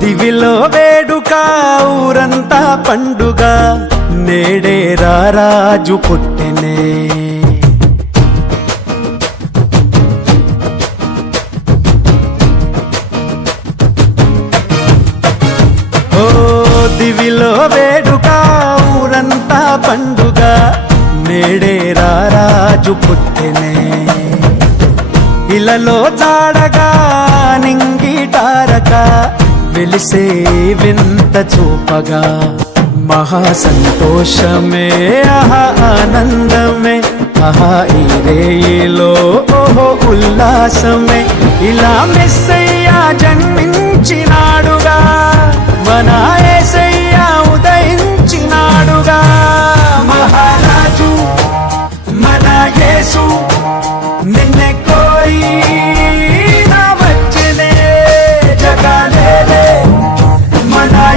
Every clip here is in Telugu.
దివిలో వేడుక ఊరంతా పండుగ నేడే రారాజు పుట్టెనే ఓ దివిలో వేడుక ఊరంతా పండుగ నేడే రారాజు పుట్టెనే ఇలలో జాడగా నింగిటారక వెలిసే వింత చూపగా మహా సంతోషమే ఆహా ఆనందమే ఆహా ఈ రేయిలో ఓహో ఉల్లాసమే ఇలా మెస్సయ్యా జన్మించినాడుగా మన యేసయ్యా ఉదయించినాడుగా మహారాజు మన యేసు నిన్నే కోరి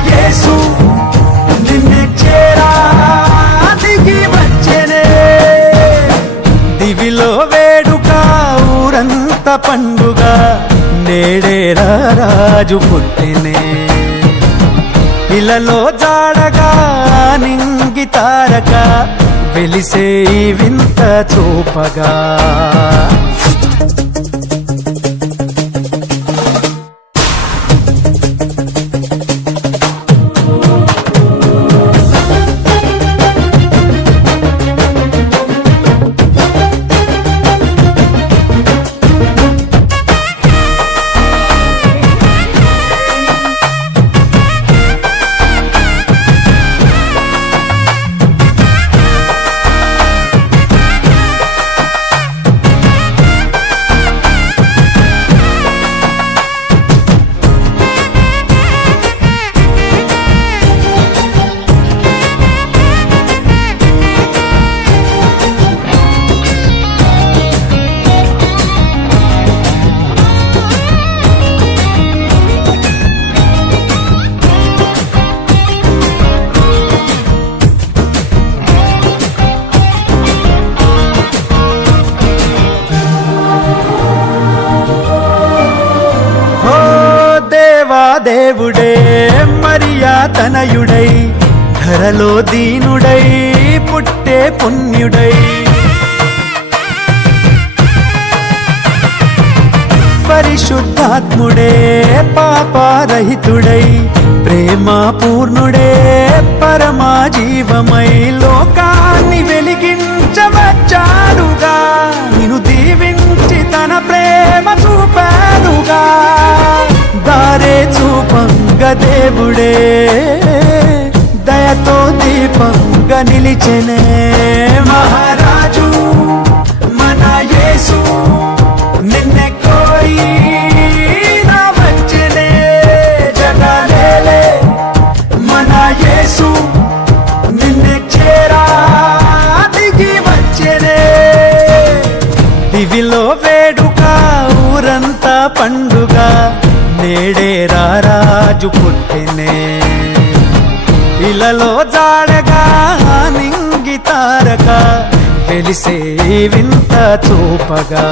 యేసు నిన్నే చేరా దిగి వచ్చెనే దివిలో వేడుక ఊరంతా పండుగ నేడే రారాజు పుట్టెనే ఇలలో జాడగా నింగి తారక వెలిసే వింత చూపగా దేవుడే మరియా తనయుడై ధరలో దీనుడై పుట్టే పుణ్యుడై పరిశుద్ధాత్ముడే పాపరహితుడై ప్రేమ పూర్ణుడే పరమా జీవమై లోకాన్ని వెలిగించవచ్చాడుగా నిన్ను దీవించి తన ప్రేమ చూపాడుగా దారే చూపంగా దేవుడే దయతో దీపంగా నిలిచెనే మహారాజు మన యేసు నిన్నే కోరి నా వచ్చెనే జగలేలే మన యేసు నిన్నే చేరా దిగి వచ్చెనే దివిలో వేడుక ఊరంతా పండుగ నేడే రారాజు పుట్టెనే ఇలలో జాడగా నింగి తారక వెలిసే వింత చూపగా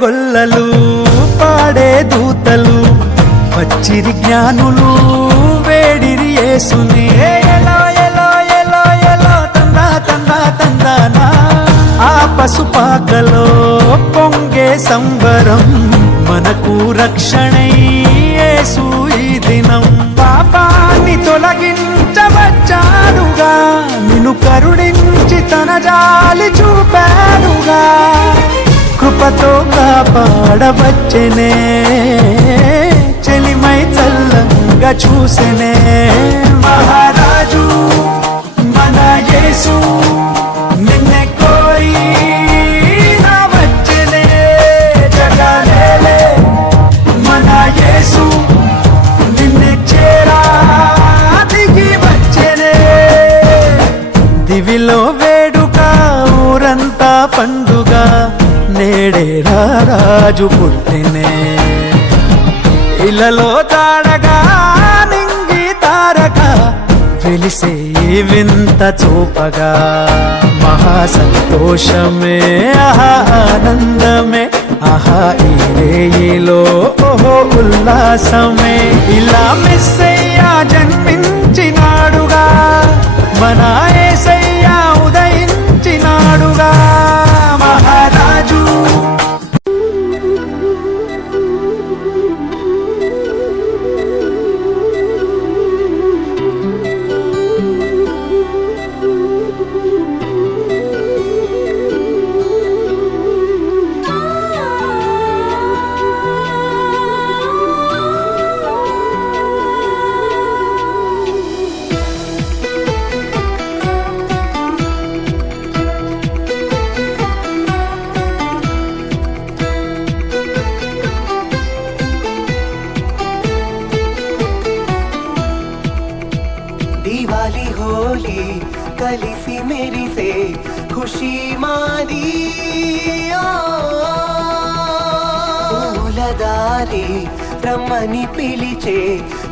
గొల్లలు పాడే దూతలు వచ్చిరి జ్ఞానులు వేడిరి యేసుని ఎలో ఎలో ఎలో ఎలో తందా తందా తందానా ఆ పసుపాకలో పొంగే సంబరం మనకు రక్షణై యేసు ఈ దినం పాపాన్ని తొలగించవచ్చాడుగా నిన్ను కరుణించి తన జాలి చూపాడుగా కృపతో కాపాడవచ్చనే చెలిమై చల్లంగా చూసెనే మహారాజు మన యేసు నిన్నే కోరి నా వచ్చెనే జగలేలే మన యేసు నిన్నే చేరా దిగి వచ్చెనే దివిలో వేడుక ఊరంతా పండుగ నేడే రాజు పుట్టినే ఇలలో తాడగా నింగి తారక వెలిసే వింత చూపగా మహా సంతోషమే ఆహా ఆనందమే ఆహా ఈ రేయిలో ఓహో ఉల్లాసమే ఇలా మెస్సయ్యా జన్మించినాడుగా మన యేసయ్యా ఉదయించినాడుగా మహారాజు दिवाली होली కలిసి మెరిసే ఖుషి మాది పూలదారి రమ్మని పిలిచే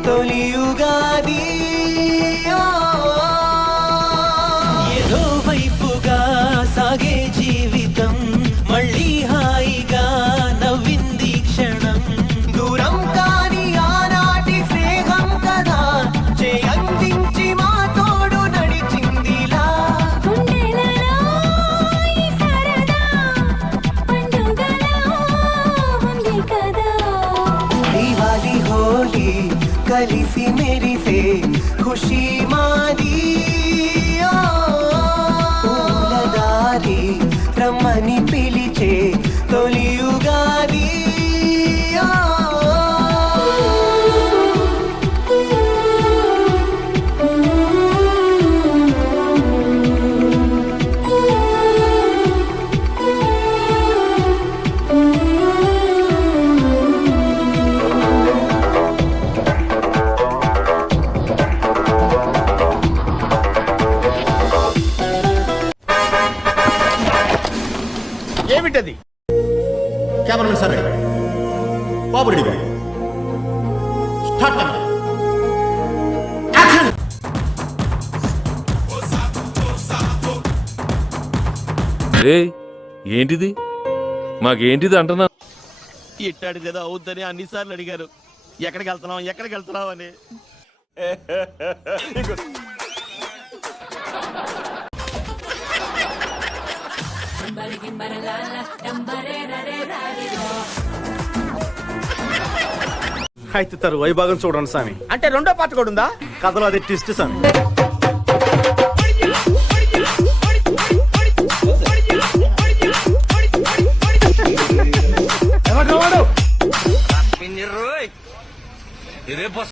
తొలి యుగాది ఏదో వైపుగా సాగే జీవితం మళ్ళీ హాయిగా నవ్వింది క్షణం దూరం కాని ఆనాటి స్నేహం కదా చేయందించి మా తోడు నడిచిందిలా దివాళీ హోలీ కలిసి మెరిసే ఖుషి మాది పూలదారి రమ్మని పిలిచే తొలి యుగాది ఏమిటది? కెమెరామెన్ సరే బాబు రెడీ బాబు స్టార్ట్ కెమెరా యాక్షన్. ఏంటిది మాకేంటిది అంటున్నా ఇట్టాడు కదా అవుద్దని అన్నిసార్లు అడిగారు ఎక్కడికి వెళ్తున్నావు అని అయితే తరువాయి భాగం చూడండి స్వామి. అంటే రెండో పాట కూడా ఉందా? కథలో అదే ట్విస్ట్ స్వామి. ఎవరు